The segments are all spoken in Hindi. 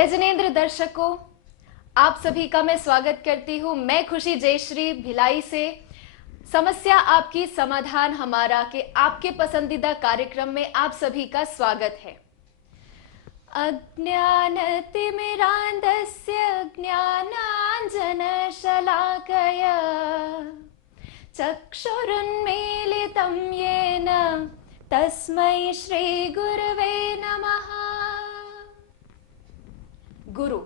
जय जिनेंद्र दर्शकों, आप सभी का मैं स्वागत करती हूँ। मैं खुशी जयश्री भिलाई से समस्या आपकी समाधान हमारा के आपके पसंदीदा कार्यक्रम में आप सभी का स्वागत है। अज्ञानतिमिरान्धस्य ज्ञानाञ्जनशलाकया चक्षुरुन्मीलितं येन तस्मै श्रीगुरवे नमः। गुरु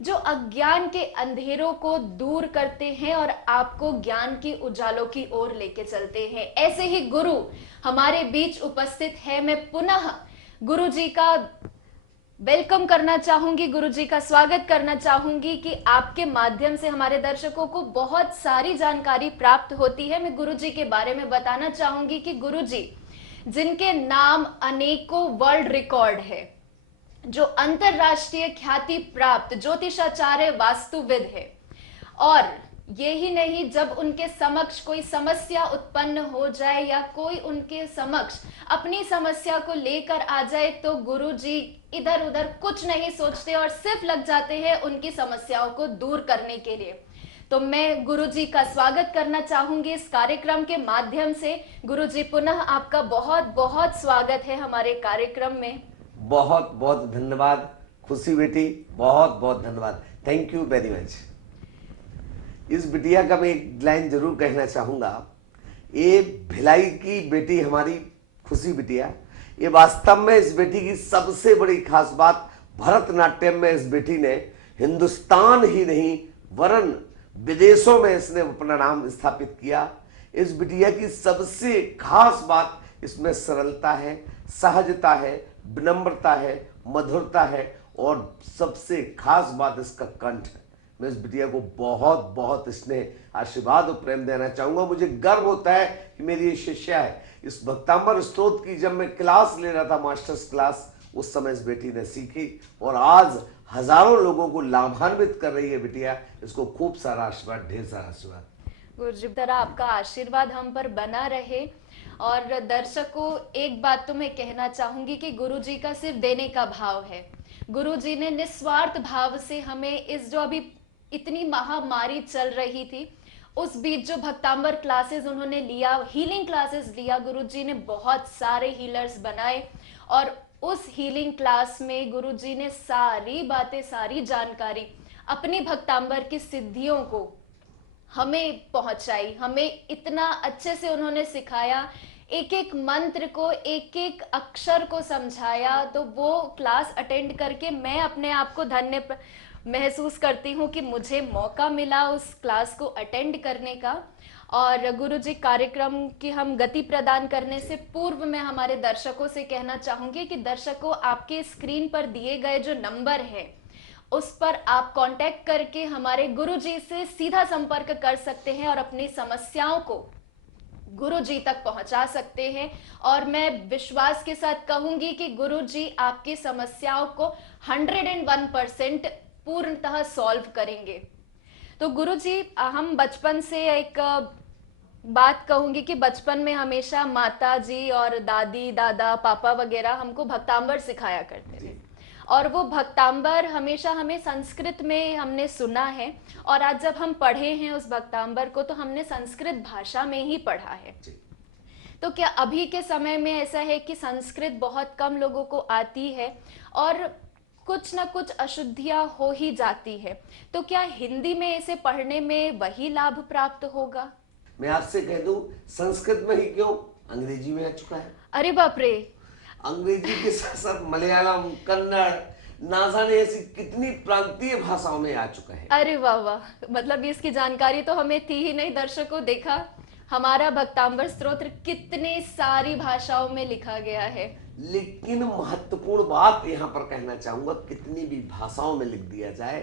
जो अज्ञान के अंधेरों को दूर करते हैं और आपको ज्ञान की उजालों की ओर लेके चलते हैं, ऐसे ही गुरु हमारे बीच उपस्थित है। मैं पुनः गुरु जी का वेलकम करना चाहूंगी, गुरु जी का स्वागत करना चाहूंगी कि आपके माध्यम से हमारे दर्शकों को बहुत सारी जानकारी प्राप्त होती है। मैं गुरु जी के बारे में बताना चाहूंगी कि गुरु जी जिनके नाम अनेकों वर्ल्ड रिकॉर्ड है, जो अंतरराष्ट्रीय ख्याति प्राप्त ज्योतिषाचार्य वास्तुविद है, और यही नहीं, जब उनके समक्ष कोई समस्या उत्पन्न हो जाए या कोई उनके समक्ष अपनी समस्या को लेकर आ जाए तो गुरुजी इधर उधर कुछ नहीं सोचते और सिर्फ लग जाते हैं उनकी समस्याओं को दूर करने के लिए। तो मैं गुरुजी का स्वागत करना चाहूंगी इस कार्यक्रम के माध्यम से। गुरुजी पुनः आपका बहुत बहुत स्वागत है हमारे कार्यक्रम में। बहुत बहुत धन्यवाद खुशी बेटी, बहुत बहुत धन्यवाद, थैंक यू वेरी मच। इस बिटिया का मैं एक लाइन जरूर कहना चाहूंगा। ये भिलाई की बेटी हमारी खुशी बिटिया, ये वास्तव में इस बेटी की सबसे बड़ी खास बात, भरतनाट्यम में इस बेटी ने हिंदुस्तान ही नहीं वरन विदेशों में इसने अपना नाम स्थापित किया। इस बिटिया की सबसे खास बात इसमें सरलता है, सहजता है, विनम्रता है, मधुरता है और सबसे खास बात इसका कंठ है। मैं इस बिटिया को बहुत बहुत स्नेह, आशीर्वाद और प्रेम देना चाहूंगा। मुझे गर्व होता है कि मेरी ये शिष्या है। इस भक्तांबर स्तोत्र की जब मैं क्लास ले रहा था, मास्टर्स क्लास, उस समय इस बेटी ने सीखी और आज हजारों लोगों को लाभान्वित कर रही है बिटिया। इसको खूब सारा आशीर्वाद, ढेर सारा आशीर्वाद। गुरु जी तरह आपका आशीर्वाद हम पर बना रहे। और दर्शकों, एक बात तो मैं कहना चाहूंगी कि गुरु जी का सिर्फ देने का भाव है। गुरु जी ने निस्वार्थ भाव से हमें इस जो अभी इतनी महामारी चल रही थी उस बीच जो भक्तांबर क्लासेस उन्होंने लिया, हीलिंग क्लासेस लिया, गुरु जी ने बहुत सारे हीलर्स बनाए और उस हीलिंग क्लास में गुरु जी ने सारी बातें, सारी जानकारी अपनी भक्तांबर की सिद्धियों को हमें पहुंचाई। हमें इतना अच्छे से उन्होंने सिखाया, एक एक मंत्र को, एक एक अक्षर को समझाया। तो वो क्लास अटेंड करके मैं अपने आप को धन्य महसूस करती हूँ कि मुझे मौका मिला उस क्लास को अटेंड करने का। और गुरुजी कार्यक्रम की हम गति प्रदान करने से पूर्व मैं हमारे दर्शकों से कहना चाहूंगी कि दर्शकों, आपके स्क्रीन पर दिए गए जो नंबर है उस पर आप कांटेक्ट करके हमारे गुरुजी से सीधा संपर्क कर सकते हैं और अपनी समस्याओं को गुरुजी तक पहुंचा सकते हैं। और मैं विश्वास के साथ कहूंगी कि गुरुजी आपकी समस्याओं को 101% पूर्णतः सॉल्व करेंगे। तो गुरुजी, हम बचपन से एक बात कहूंगी कि बचपन में हमेशा माता जी और दादी, दादा, पापा वगैरह हमको भक्तांबर सिखाया करते थे और वो भक्तांबर हमेशा हमें संस्कृत में हमने सुना है। और आज जब हम पढ़े हैं उस भक्तांबर को तो हमने संस्कृत भाषा में ही पढ़ा है। तो क्या अभी के समय में ऐसा है कि संस्कृत बहुत कम लोगों को आती है और कुछ ना कुछ अशुद्धियां हो ही जाती है, तो क्या हिंदी में इसे पढ़ने में वही लाभ प्राप्त होगा? मैं आपसे कह दूं, संस्कृत में ही क्यों, अंग्रेजी में आ चुका है। अरे बाप रे! अंग्रेजी के साथ साथ मलयालम, कन्नड़, ना जाने ऐसी कितनी प्रांतीय भाषाओं में आ चुका है। अरे वाह वाह, मतलब इसकी जानकारी तो हमें थी ही नहीं। दर्शकों, देखा हमारा भक्तांबर स्तोत्र कितनी सारी भाषाओं में लिखा गया है। लेकिन महत्वपूर्ण बात यहाँ पर कहना चाहूंगा, कितनी भी भाषाओं में लिख दिया जाए,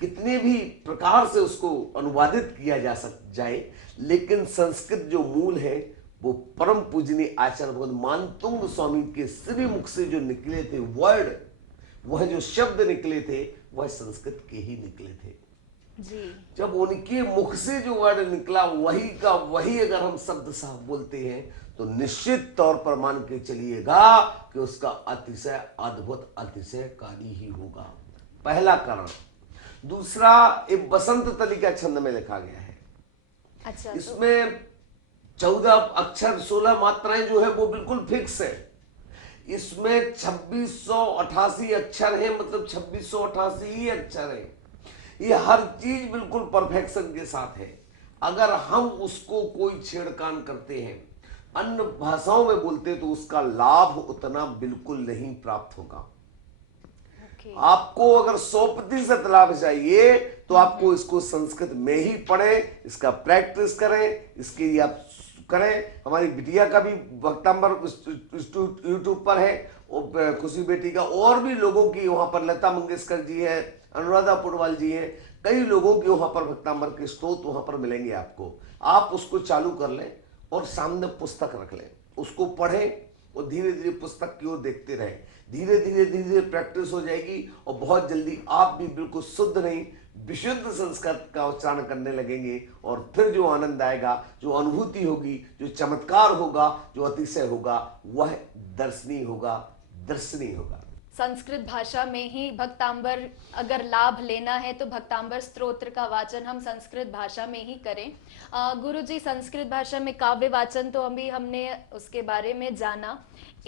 कितने भी प्रकार से उसको अनुवादित किया जाए, लेकिन संस्कृत जो मूल है वो परम पूजनीय आचार्य भगवत मानतुंग स्वामी के श्री मुख से जो निकले थे वर्ड, वह जो शब्द निकले थे वह संस्कृत के ही निकले थे जी। जब उनके मुख से जो वर्ड निकला वही का वही अगर हम शब्द साहब बोलते हैं तो निश्चित तौर पर मान के चलिएगा कि उसका अतिशय अद्भुत, अतिशयकारी ही होगा। पहला करण। दूसरा एक बसंत तली का छंद में लिखा गया है। अच्छा, इसमें 14 अक्षर 16 मात्राएं जो है वो बिल्कुल फिक्स है। इसमें 2688 अक्षर है, मतलब 2688 ही अक्षर है। ये हर चीज बिल्कुल परफेक्शन के साथ है। अगर हम उसको कोई छेड़खान करते हैं, अन्य भाषाओं में बोलते तो उसका लाभ उतना बिल्कुल नहीं प्राप्त होगा। आपको अगर 100% लाभ चाहिए तो आपको इसको संस्कृत में ही पढ़ें, इसका प्रैक्टिस करें, इसके लिए आप करें। हमारी बिटिया का भी भक्तांबर यूट्यूब पर है, खुशी बेटी का, और भी लोगों की वहां पर, लता मंगेशकर जी है, अनुराधा पौडवाल जी है, कई लोगों की वहां पर भक्तांबर के स्तोत्र वहां पर मिलेंगे आपको। आप उसको चालू कर लें और सामने पुस्तक रख लें, उसको पढ़ें और धीरे धीरे पुस्तक की ओर देखते रहें। धीरे धीरे धीरे धीरे प्रैक्टिस हो जाएगी और बहुत जल्दी आप भी बिल्कुल शुद्ध नहीं विशुद्ध संस्कृत का उच्चारण करने लगेंगे। और फिर जो आनंद आएगा, जो अनुभूति होगी, जो चमत्कार होगा, जो अतिशय होगा, वह दर्शनीय होगा, दर्शनीय होगा। संस्कृत भाषा में ही भक्तांबर अगर लाभ लेना है तो भक्तांबर स्तोत्र का वाचन हम संस्कृत भाषा में ही करें। गुरुजी, संस्कृत भाषा में काव्य वाचन तो अभी हमने उसके बारे में जाना।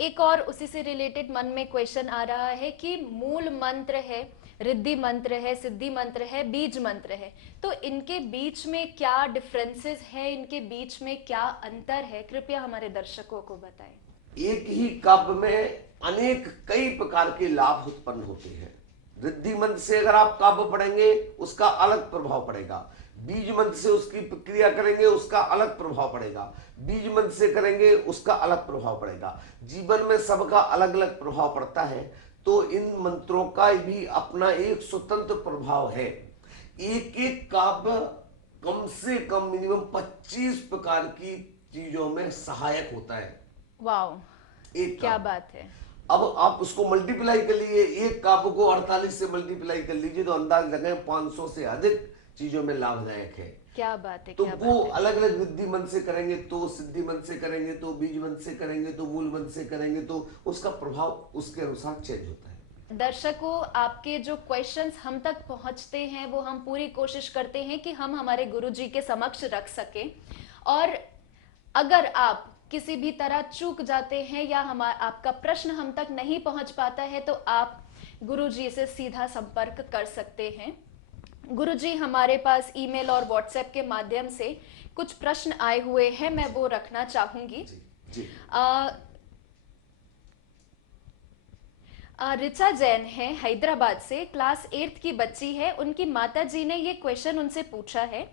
एक और उसी से रिलेटेड मन में क्वेश्चन आ रहा है कि मूल मंत्र है, रिद्धि मंत्र है, सिद्धि मंत्र है, बीज मंत्र है, तो इनके बीच में क्या डिफरेंसेस है, इनके बीच में क्या अंतर है, कृपया हमारे दर्शकों को बताएं। एक ही काव्य में अनेक कई प्रकार के लाभ उत्पन्न होते हैं। रिद्धि मंत्र से अगर आप काव्य पढ़ेंगे उसका अलग प्रभाव पड़ेगा, बीज मंत्र से उसकी क्रिया करेंगे उसका अलग प्रभाव पड़ेगा, बीज मंत्र से करेंगे उसका अलग प्रभाव पड़ेगा। जीवन में सबका अलग अलग प्रभाव पड़ता है, तो इन मंत्रों का भी अपना एक स्वतंत्र प्रभाव है। एक एक काव्य कम से कम मिनिमम 25 प्रकार की चीजों में सहायक होता है। वाओ, क्या बात है। अब आप उसको मल्टीप्लाई कर लीजिए, एक काव्य को 48 से मल्टीप्लाई कर लीजिए तो अंदाज लगाए 500 से अधिक चीजों में लाभदायक है। क्या बात है। तो क्या वो बात है। अलग अलग रिद्धि मंत्र से करेंगे तो, सिद्धि मंत्र से करेंगे तो, बीज मंत्र से करेंगे तो, मूल मंत्र से करेंगे तो, उसका प्रभाव उसके अनुसार चेंज होता है। दर्शकों, आपके जो क्वेश्चंस हम तक पहुंचते हैं वो हम पूरी कोशिश करते हैं कि हम हमारे गुरुजी के समक्ष रख सकें। और अगर आप किसी भी तरह चूक जाते हैं या आपका प्रश्न हम तक नहीं पहुंच पाता है तो आप गुरुजी से सीधा संपर्क कर सकते हैं। गुरुजी, हमारे पास ईमेल और व्हाट्सएप के माध्यम से कुछ प्रश्न आए हुए हैं, मैं वो रखना चाहूंगी। जी। ऋचा जैन है हैदराबाद से, क्लास 8th की बच्ची है। उनकी माता जी ने ये क्वेश्चन उनसे पूछा है,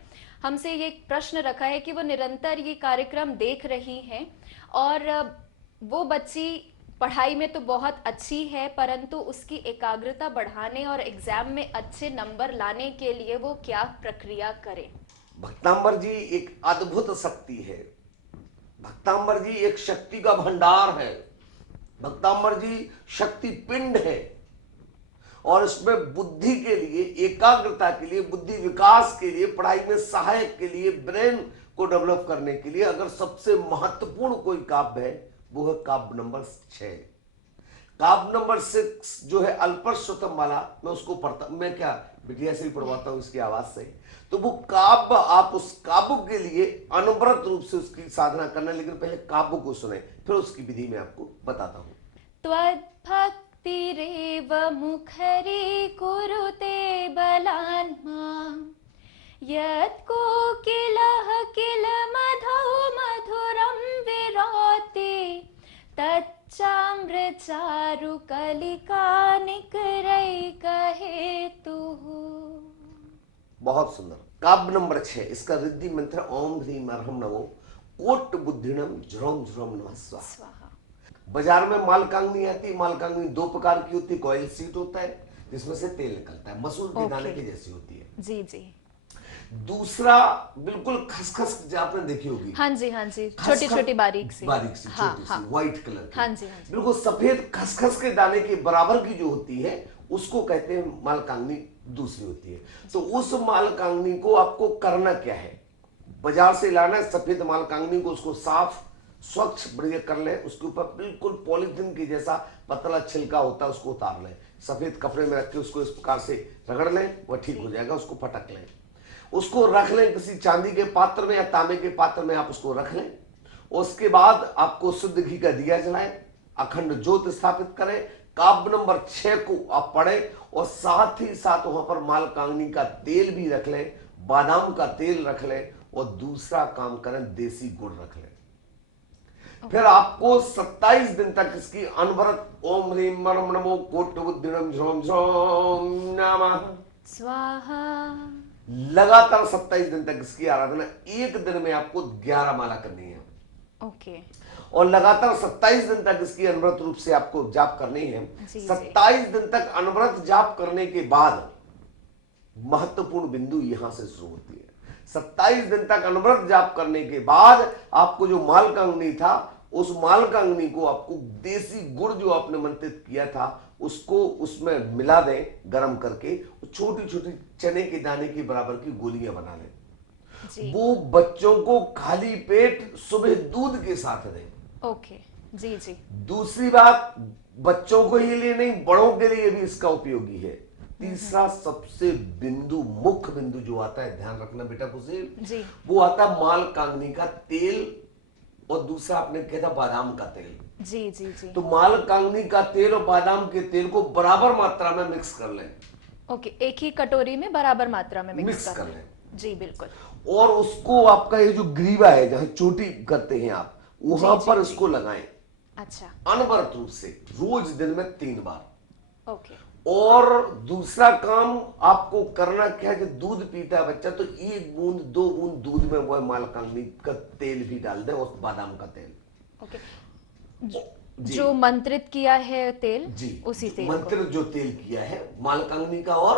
हमसे ये प्रश्न रखा है कि वो निरंतर ये कार्यक्रम देख रही हैं और वो बच्ची पढ़ाई में तो बहुत अच्छी है, परंतु उसकी एकाग्रता बढ़ाने और एग्जाम में अच्छे नंबर लाने के लिए वो क्या प्रक्रिया करें। भक्तांबर जी एक अद्भुत शक्ति है। भक्तांबर जी एक शक्ति का भंडार है। भक्तांबर जी शक्ति पिंड है और इसमें बुद्धि के लिए, एकाग्रता के लिए, बुद्धि विकास के लिए, पढ़ाई में सहायक के लिए, ब्रेन को डेवलप करने के लिए अगर सबसे महत्वपूर्ण कोई काव्य है वो है काव्य नंबर 6। काव्य नंबर 6 जो है अल्पस्वतम वाला, मैं उसको पढ़ता, मैं क्या बिटिया से ही पढ़वाता हूँ इसकी आवाज से। तो वो काव्य, आप उस काव्य के लिए अनवरत रूप से उसकी साधना करना, लेकिन पहले काव्य को सुने, फिर उसकी विधि में आपको बताता हूँ। त्वद्भक्तिरेव मुखरी कुरुते बलान्मां, यत्कोकिलः किल मधौ मधुरं विरोति, तच्चामृचारु कलिका निकरैकहेतुः। बहुत सुंदर। काव्य नंबर 6, इसका रिद्धि मंत्र ओम ह्रीम अर्हम नमो कोट बुद्धिणम झ्रोम झ्रोम नमः स्वाहा। बाजार में मालकांगनी आती है। मालकांगनी 2 प्रकार की होती है, कॉइल सीट होता है जिसमें से तेल निकलता है, मसूर के दाने की जैसी होती है। जी जी। दूसरा बिल्कुल खसखस, जो आपने देखी होगी। हाँ जी, हाँ जी, छोटी छोटी बारीक सी छोटी सी व्हाइट कलर की। हाँ जी, हाँ जी। बिल्कुल सफेद खसखस के दाने के बराबर की जो होती है उसको कहते हैं मालकांगनी, दूसरी होती है। तो उस मालकांगनी को आपको करना क्या है, बाजार से लाना है सफेद मालकांगनी को, उसको साफ स्वच्छ बढ़िया कर लें, उसके ऊपर बिल्कुल पॉलीथीन की जैसा पतला छिलका होता है उसको उतार लें, सफेद कपड़े में रख के उसको इस प्रकार से रगड़ लें, वह ठीक हो जाएगा। उसको फटक लें, उसको रख लें किसी चांदी के पात्र में या तांबे के पात्र में, आप उसको रख लें। उसके बाद आपको शुद्ध घी का दिया जलाएं, अखंड ज्योत स्थापित करें, काव्य नंबर 6 को आप पढ़ें और साथ ही साथ वहां पर मालकांगनी का तेल भी रख लें, बादाम का तेल रख लें और दूसरा काम करें, देसी गुड़ रख लें। फिर आपको 27 दिन तक इसकी अनवरत ओम ह्रीम मरम नमो कोटि बुद्धिनम झोम झोम नमः स्वाहा लगातार 27 दिन तक इसकी आराधना, एक दिन में आपको 11 माला करनी है। ओके। और लगातार 27 दिन तक इसकी अनवरत रूप से आपको जाप करनी है। 27 दिन तक अनवरत जाप करने के बाद महत्वपूर्ण बिंदु यहां से शुरू होती है। 27 दिन तक अनवरत जाप करने के बाद आपको जो मालकांगनी था, उस मालकांगनी को आपको देसी गुड़ जो आपने मंत्रित किया था उसको उसमें मिला दें गरम करके, छोटी छोटी चने के दाने के बराबर की गोलियां बना लें। वो बच्चों को खाली पेट सुबह दूध के साथ दें। ओके जी जी। दूसरी बात, बच्चों को ही लिए नहीं, बड़ों के लिए भी इसका उपयोगी है। तीसरा सबसे बिंदु, मुख्य बिंदु जो आता है, ध्यान रखना बेटा खुशी, वो आता है मालकांगनी का तेल और दूसरा आपने कहा था बादाम का तेल। जी जी जी। तो मालकांगनी का तेल और बादाम के तेल को बराबर मात्रा में मिक्स कर लें। ओके, एक ही कटोरी में बराबर मात्रा में मिक्स कर लें। जी बिल्कुल। और उसको आपका ये जो ग्रीवा है जहां चोटी करते हैं आप, वहां पर इसको लगाएं। अच्छा। अनवरत रूप से रोज दिन में 3 बार। ओके। और दूसरा काम आपको करना क्या है कि दूध पीता है बच्चा तो 1 बूंद 2 बूंद दूध में वह मालकांगनी का तेल भी डाल दे और बादाम का तेल। ओके। जो मंत्रित किया है तेल, जी, उसी तेल मंत्रित जो तेल किया है मालकांगनी का और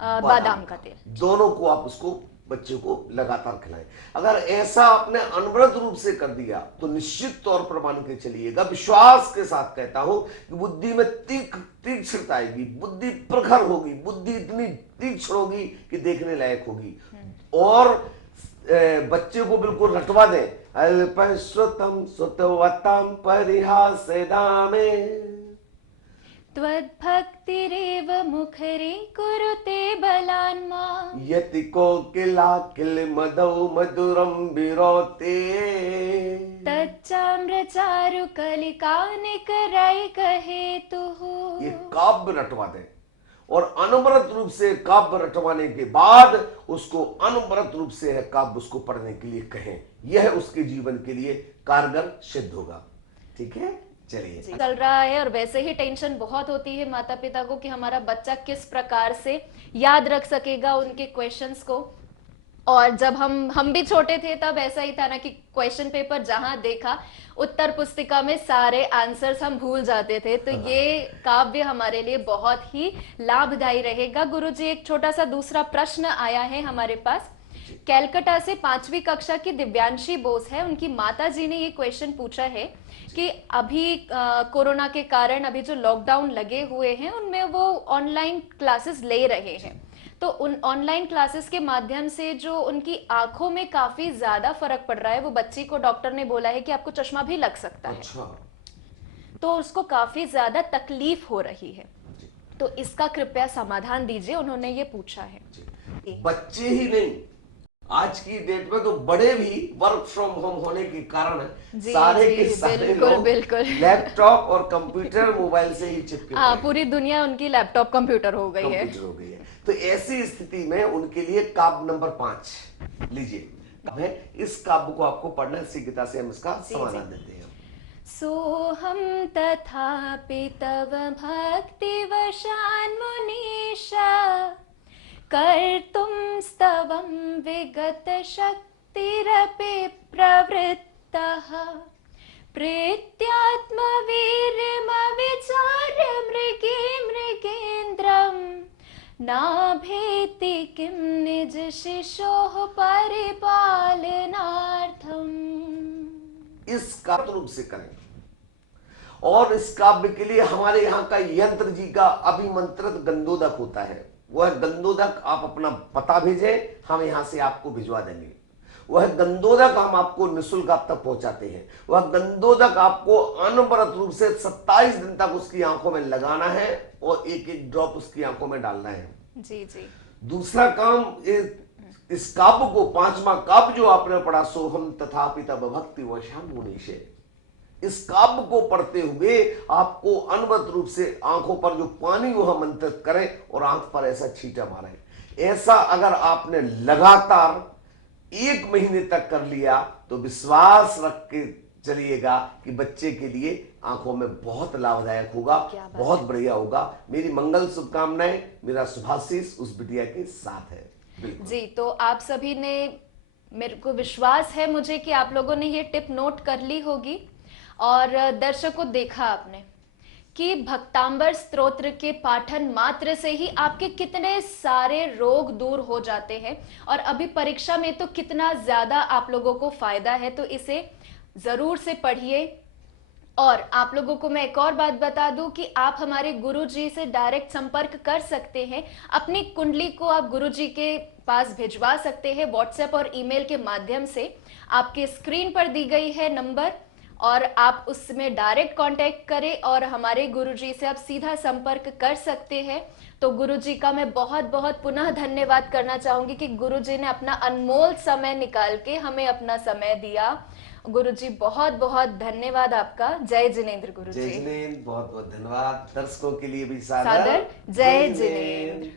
बादाम का तेल, दोनों को आप उसको बच्चे को लगातार खिलाएं। अगर ऐसा आपने अनवरत रूप से कर दिया तो निश्चित तौर पर मान के चलिएगा, विश्वास के साथ कहता हूं कि बुद्धि में तीक्ष्णता आएगी, बुद्धि प्रखर होगी, बुद्धि इतनी तीक्ष्ण होगी कि देखने लायक होगी। और बच्चे को बिल्कुल रटवा दें, अल्पश्रुतम सुतवतम परिहासेदामे त्वद्भक्तिरेव मुखरे कुरुते बलान्मा यति कोकिला किलमदौ मधुरं विरोते तच्चाम्रचारु कलिकानिकरैक हेतुः। ये काव्य रटवा दें और अनवरत रूप से काव्य रटवाने के बाद उसको अनवरत रूप से काव्य उसको पढ़ने के लिए कहें, यह उसके जीवन के लिए कारगर सिद्ध होगा। ठीक है, चलिए। चल रहा है और वैसे ही टेंशन बहुत होती है माता पिता को कि हमारा बच्चा किस प्रकार से याद रख सकेगा उनके क्वेश्चंस को। और जब हम भी छोटे थे तब ऐसा ही था ना कि क्वेश्चन पेपर जहां देखा उत्तर पुस्तिका में सारे आंसर्स हम भूल जाते थे। तो ये काव्य हमारे लिए बहुत ही लाभदायी रहेगा। गुरुजी, एक छोटा सा दूसरा प्रश्न आया है हमारे पास। कैलकाटा से 5वीं कक्षा की दिव्यांशी बोस है, उनकी माता जी ने ये क्वेश्चन पूछा है कि अभी कोरोना के कारण अभी जो लॉकडाउन लगे हुए हैं उनमें वो ऑनलाइन क्लासेस ले रहे हैं, तो उन ऑनलाइन क्लासेस के माध्यम से जो उनकी आंखों में काफी ज्यादा फर्क पड़ रहा है, वो बच्ची को डॉक्टर ने बोला है कि आपको चश्मा भी लग सकता है। अच्छा। तो उसको काफी ज्यादा तकलीफ हो रही है, तो इसका कृपया समाधान दीजिए, उन्होंने ये पूछा है। बच्चे ही नहीं, आज की डेट में तो बड़े भी वर्क फ्रॉम होम होने के कारण सारे के सारे लोग लैपटॉप और कंप्यूटर मोबाइल से ही चिपके। हाँ, पूरी दुनिया उनकी लैपटॉप कंप्यूटर हो गई है। तो ऐसी स्थिति में उनके लिए काव्य नंबर 5 लीजिए। इस काव्य को आपको पढ़ना, शीघ्रता से हम इसका समाधान देते हैं। सोहम तथापि तव भक्ति वशान मुनीषा कर्तुं स्तवं विगत शक्तिरपि प्रवृत्तः प्रीत्यात्म वीर्यमविचार्य मृगे मृगेन्द्रं नाभेति किं निज शिशोः परिपालनार्थम्। इस काव्य रूप से करें और इस काव्य के लिए हमारे यहाँ का यंत्र जी का अभिमंत्रित गंदोदक होता है। वह गंदोदक आप अपना पता भेजें, हम यहां से आपको भिजवा देंगे। वह गंधोदक हम आपको निःशुल्क आप तक पहुंचाते हैं। वह गंधोदक आपको अनवरत रूप से 27 दिन तक उसकी आंखों में लगाना है और एक एक ड्रॉप उसकी आंखों में डालना है। जी जी। दूसरा काम, इस काव्य को, 5वां काव्य जो आपने पढ़ा, सोहम तथापि तब भक्ति वशान मुनीशे, इस काव्य को पढ़ते हुए आपको अनवरत रूप से आंखों पर जो पानी वो हम मंत्रित करें और आंख पर ऐसा छींटा मारें। ऐसा अगर आपने लगातार 1 महीने तक कर लिया तो विश्वास रख के चलिएगा कि बच्चे के लिए आंखों में बहुत लाभदायक होगा, बहुत बढ़िया होगा। मेरी मंगल शुभकामनाएं, मेरा शुभाशीष उस बिटिया के साथ है। जी, तो आप सभी ने, मेरे को विश्वास है मुझे कि आप लोगों ने ये टिप नोट कर ली होगी। और दर्शकों, देखा आपने कि भक्तांबर स्तोत्र के पाठन मात्र से ही आपके कितने सारे रोग दूर हो जाते हैं, और अभी परीक्षा में तो कितना ज्यादा आप लोगों को फायदा है। तो इसे जरूर से पढ़िए। और आप लोगों को मैं एक और बात बता दूं कि आप हमारे गुरुजी से डायरेक्ट संपर्क कर सकते हैं। अपनी कुंडली को आप गुरुजी के पास भिजवा सकते हैं व्हाट्सएप और ईमेल के माध्यम से। आपके स्क्रीन पर दी गई है नंबर, और आप उसमें डायरेक्ट कांटेक्ट करें और हमारे गुरुजी से आप सीधा संपर्क कर सकते हैं। तो गुरुजी का मैं बहुत बहुत पुनः धन्यवाद करना चाहूंगी कि गुरुजी ने अपना अनमोल समय निकाल के हमें अपना समय दिया। गुरुजी बहुत बहुत धन्यवाद आपका। जय जिनेंद्र गुरुजी। जय जिनेंद्र, बहुत बहुत धन्यवाद। दर्शकों के लिए भी सादर जय जिनेंद्र।